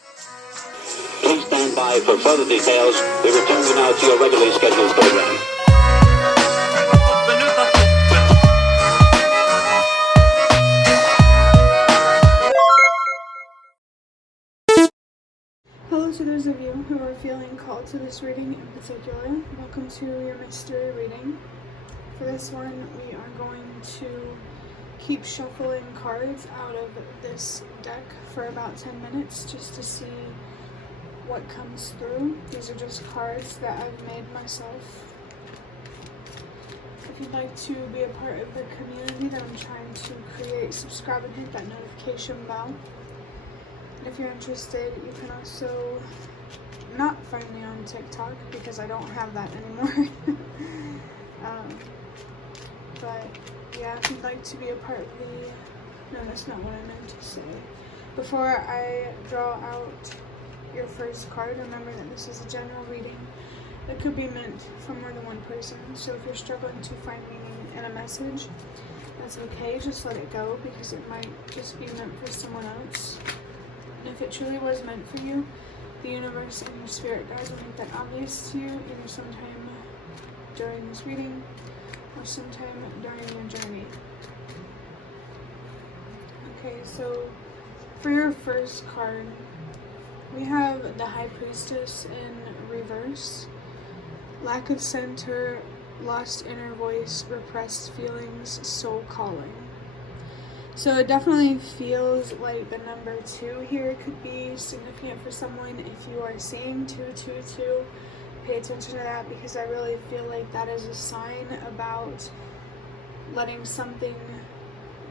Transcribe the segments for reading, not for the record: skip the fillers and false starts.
Please stand by for further details. We return you now to your regularly scheduled program. Hello to those of you who are feeling called to this reading in particular. Welcome to your mystery reading. For this one, we are going to keep shuffling cards out of this deck for about 10 minutes just to see what comes through. These are just cards that I've made myself. If you'd like to be a part of the community that I'm trying to create, subscribe and hit that notification bell. And if you're interested, you can also not find me on TikTok because I don't have that anymore. But yeah, if you'd like to be a part of the... No, that's not what I meant to say. Before I draw out your first card, remember that this is a general reading that could be meant for more than one person. So if you're struggling to find meaning in a message, that's okay. Just let it go because it might just be meant for someone else. And if it truly was meant for you, the universe and your spirit guides will make that obvious to you either sometime during this reading or sometime during your journey. Okay, so for your first card, we have the High Priestess in reverse. Lack of center, lost inner voice, repressed feelings, soul calling. So it definitely feels like the number 2 here could be significant for someone. If you are seeing 222, pay attention to that because I really feel like that is a sign about letting something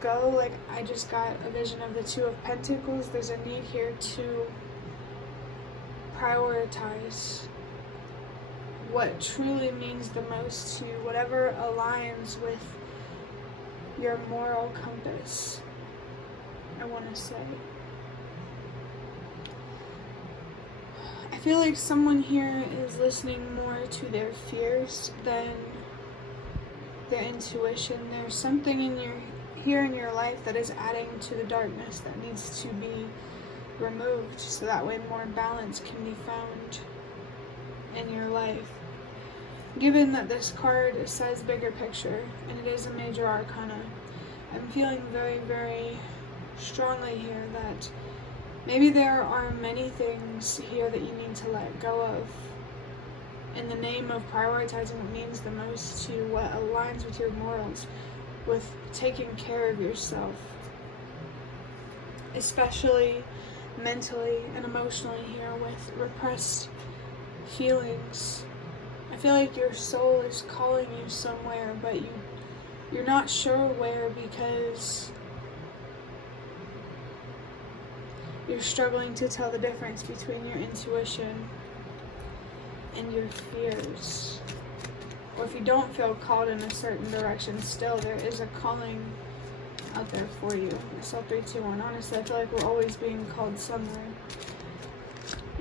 go. Like I just got a vision of the 2 of Pentacles. There's a need here to prioritize what truly means the most to you, whatever aligns with your moral compass, I want to say. I feel like someone here is listening more to their fears than their intuition. There's something in your life that is adding to the darkness that needs to be removed so that way more balance can be found in your life. Given that this card says bigger picture and it is a major arcana, I'm feeling very, very strongly here that maybe there are many things here that you need to let go of in the name of prioritizing what means the most to you, what aligns with your morals, with taking care of yourself, especially mentally and emotionally here with repressed feelings. I feel like your soul is calling you somewhere, but you're not sure where because you're struggling to tell the difference between your intuition and your fears. Or if you don't feel called in a certain direction still, there is a calling out there for you. SL321. Honestly, I feel like we're always being called somewhere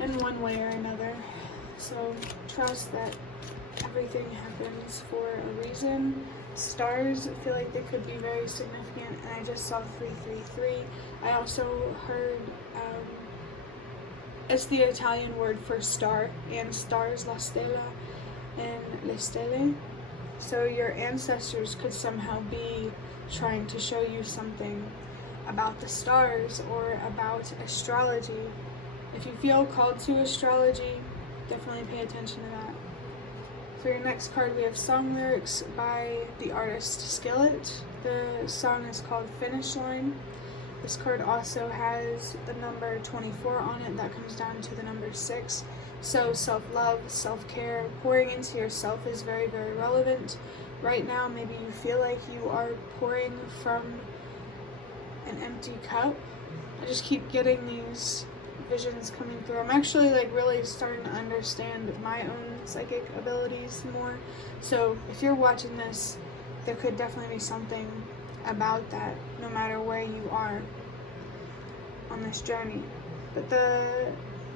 in one way or another. So trust that everything happens for a reason. Stars, I feel like they could be very significant, and I just saw 333. I also heard it's the Italian word for star, and stars, la stella and le stelle. So your ancestors could somehow be trying to show you something about the stars or about astrology. If you feel called to astrology, definitely pay attention to that. For your next card, we have song lyrics by the artist Skillet. The song is called Finish Line. This card also has the number 24 on it. That comes down to the number 6. So self-love, self-care, pouring into yourself is very, very relevant. Right now, maybe you feel like you are pouring from an empty cup. I just keep getting these visions coming through. I'm actually really starting to understand my own psychic abilities more. So if you're watching this, there could definitely be something about that, no matter where you are on this journey. But the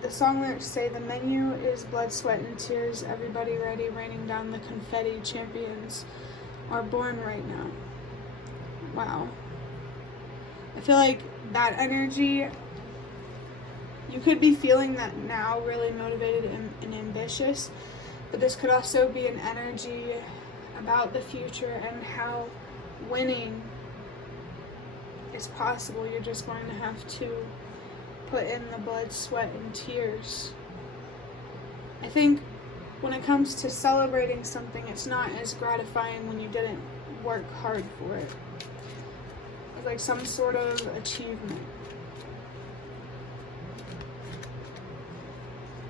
song lyrics say the menu is blood, sweat, and tears. Everybody ready, raining down the confetti. Champions are born right now. Wow. I feel like that energy You could be feeling that now, really motivated and ambitious, but this could also be an energy about the future and how winning is possible. You're just going to have to put in the blood, sweat, and tears. I think when it comes to celebrating something, it's not as gratifying when you didn't work hard for it. It's like some sort of achievement.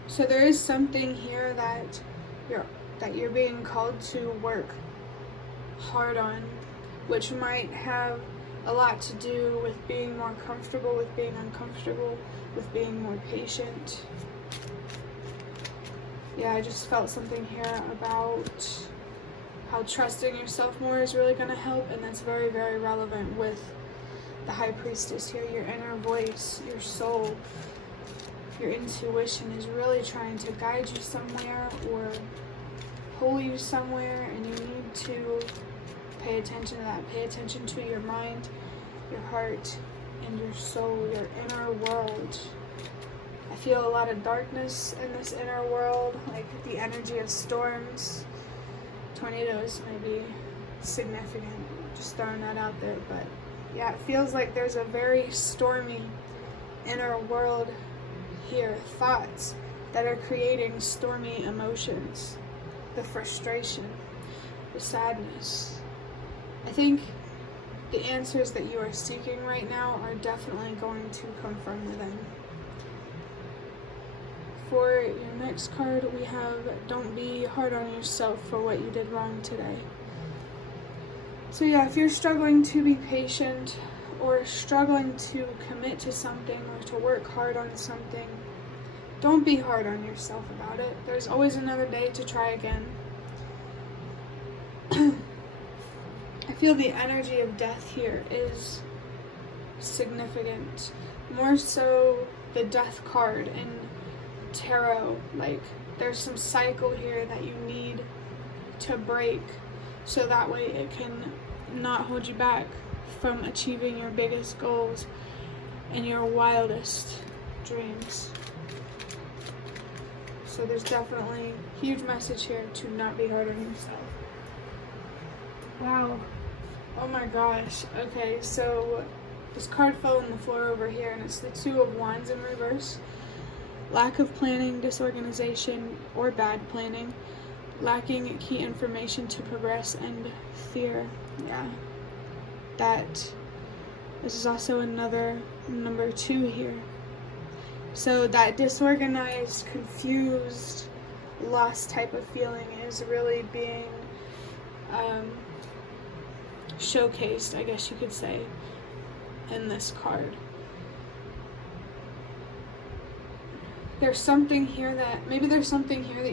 So there is something here that you're being called to work hard on, which might have a lot to do with being more comfortable, with being uncomfortable, with being more patient. Yeah, I just felt something here about how trusting yourself more is really going to help, and that's very, very relevant with the High Priestess here. Your inner voice, your soul, your intuition is really trying to guide you somewhere or pull you somewhere, and you need to pay attention to that. Pay attention to your mind, your heart, and your soul, your inner world. I feel a lot of darkness in this inner world, like the energy of storms. Tornadoes may be significant, just throwing that out there, but yeah, it feels like there's a very stormy inner world here. Thoughts that are creating stormy emotions, the frustration, the sadness. I think the answers that you are seeking right now are definitely going to come from within. For your next card, we have don't be hard on yourself for what you did wrong today. So yeah, if you're struggling to be patient or struggling to commit to something or to work hard on something, don't be hard on yourself about it. There's always another day to try again. I feel the energy of death here is significant. More so the death card in tarot. Like, there's some cycle here that you need to break so that way it can not hold you back from achieving your biggest goals and your wildest dreams. So there's definitely a huge message here to not be hard on yourself. Wow. Oh my gosh. Okay, so this card fell on the floor over here, and it's the Two of Wands in reverse. Lack of planning, disorganization, or bad planning. Lacking key information to progress, and fear. Yeah. This is also another number 2 here. So that disorganized, confused, lost type of feeling is really being showcased, I guess you could say, in this card. There's something here that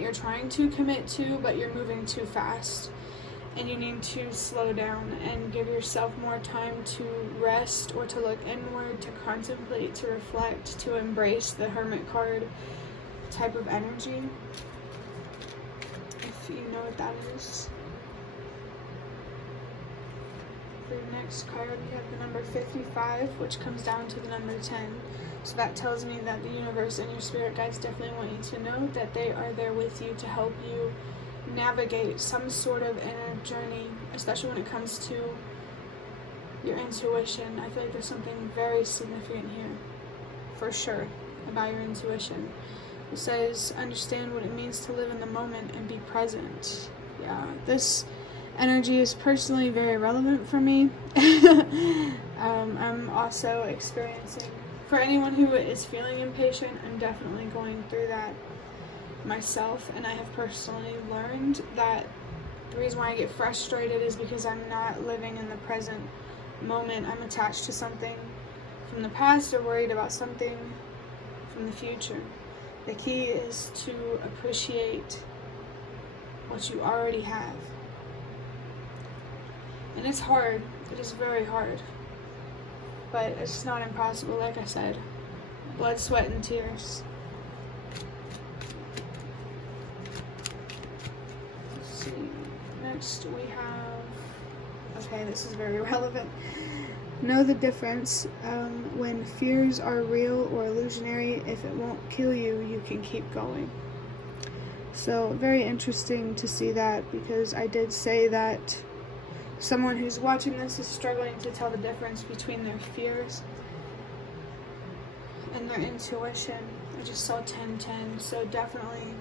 you're trying to commit to, but you're moving too fast, and you need to slow down and give yourself more time to rest or to look inward, to contemplate, to reflect, to embrace the Hermit card type of energy, if you know what that is. For your next card, we have the number 55, which comes down to the number 10. So that tells me that the universe and your spirit guides definitely want you to know that they are there with you to help you navigate some sort of inner journey, especially when it comes to your intuition. I feel like there's something very significant here, for sure, about your intuition. It says, understand what it means to live in the moment and be present. Yeah, this energy is personally very relevant for me. I'm also experiencing, for anyone who is feeling impatient, I'm definitely going through that myself, and I have personally learned that the reason why I get frustrated is because I'm not living in the present moment. I'm attached to something from the past or worried about something from the future. The key is to appreciate what you already have. And it's hard. It is very hard. But it's not impossible, like I said. Blood, sweat, and tears. Let's see. Next we have... Okay, this is very relevant. Know the difference when fears are real or illusionary. If it won't kill you, you can keep going. So very interesting to see that, because I did say that someone who's watching this is struggling to tell the difference between their fears and their intuition. I just saw 1010, so definitely,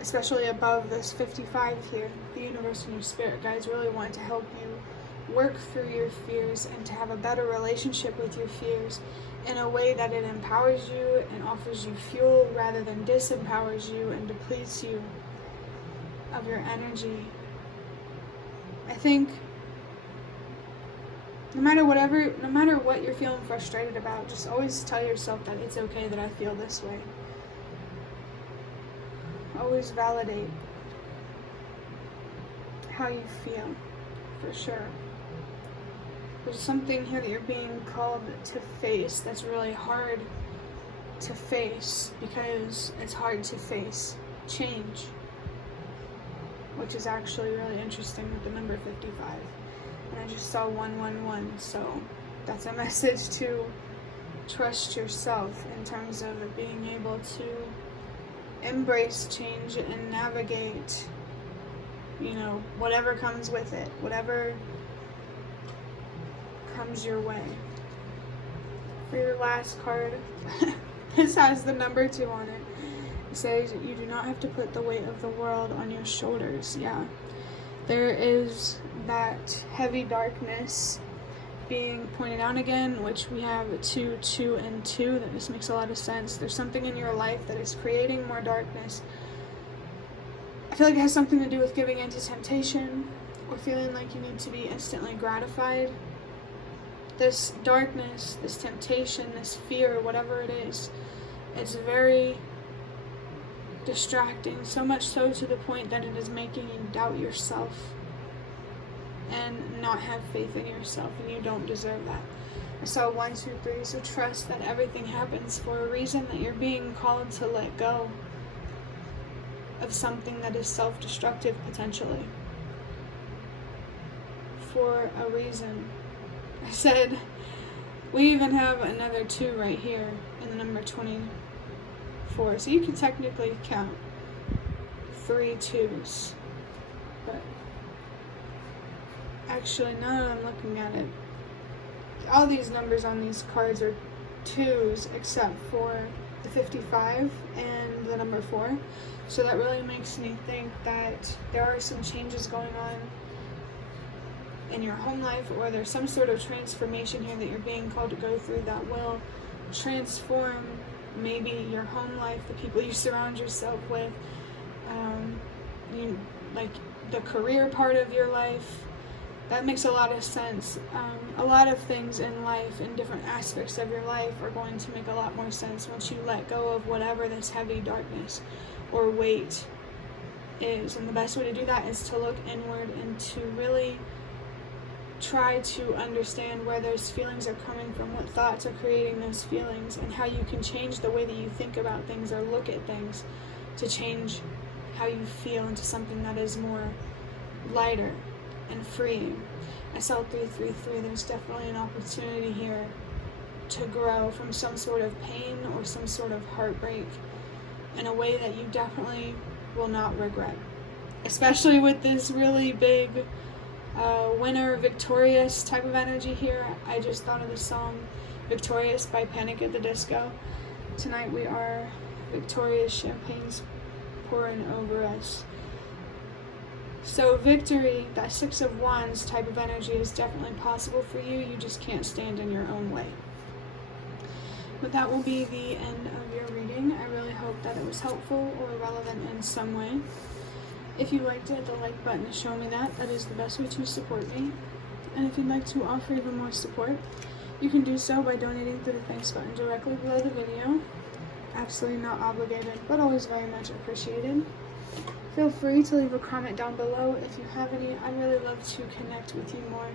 especially above this 55 here, the universe and your spirit guides really want to help you work through your fears and to have a better relationship with your fears in a way that it empowers you and offers you fuel rather than disempowers you and depletes you of your energy. I think no matter what you're feeling frustrated about, just always tell yourself that it's okay that I feel this way. Always validate how you feel, for sure. There's something here that you're being called to face that's really hard to face, because it's hard to face change, which is actually really interesting with the number 55. And I just saw 111, so that's a message to trust yourself in terms of being able to embrace change and navigate, whatever comes with it, whatever comes your way. For your last card, this has the number 2 on it. It says, you do not have to put the weight of the world on your shoulders. Yeah, there is that heavy darkness being pointed out again, which we have 2, 2, and 2. That just makes a lot of sense. There's something in your life that is creating more darkness. I feel like it has something to do with giving in to temptation or feeling like you need to be instantly gratified. This darkness, this temptation, this fear, whatever it is, it's very distracting, so much so to the point that it is making you doubt yourself and not have faith in yourself, and you don't deserve that. I saw 1, 2, 3, so trust that everything happens for a reason, that you're being called to let go of something that is self-destructive potentially for a reason. I said, we even have another 2 right here in the number 24, so you can technically count 3 2s, but actually, now that I'm looking at it, all these numbers on these cards are 2s except for the 55 and the number 4, so that really makes me think that there are some changes going on in your home life, or there's some sort of transformation here that you're being called to go through that will transform maybe your home life, the people you surround yourself with, like the career part of your life. That makes a lot of sense. A lot of things in life, in different aspects of your life, are going to make a lot more sense once you let go of whatever this heavy darkness or weight is. And the best way to do that is to look inward and to really try to understand where those feelings are coming from, what thoughts are creating those feelings, and how you can change the way that you think about things or look at things to change how you feel into something that is more lighter and freeing. I saw 333. There's definitely an opportunity here to grow from some sort of pain or some sort of heartbreak in a way that you definitely will not regret, especially with this really big winner, victorious type of energy here. I just thought of the song Victorious by Panic at the Disco. Tonight we are victorious, champagne's pouring over us. So victory, that 6 of Wands type of energy, is definitely possible for you. You just can't stand in your own way. But that will be the end of your reading. I really hope that it was helpful or relevant in some way. If you liked it, hit the like button to show me that. That is the best way to support me. And if you'd like to offer even more support, you can do so by donating through the thanks button directly below the video. Absolutely not obligated, but always very much appreciated. Feel free to leave a comment down below if you have any. I'd really love to connect with you more.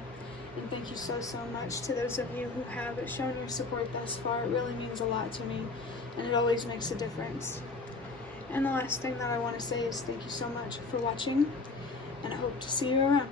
And thank you so much to those of you who have shown your support thus far. It really means a lot to me, and it always makes a difference. And the last thing that I want to say is thank you so much for watching, and I hope to see you around.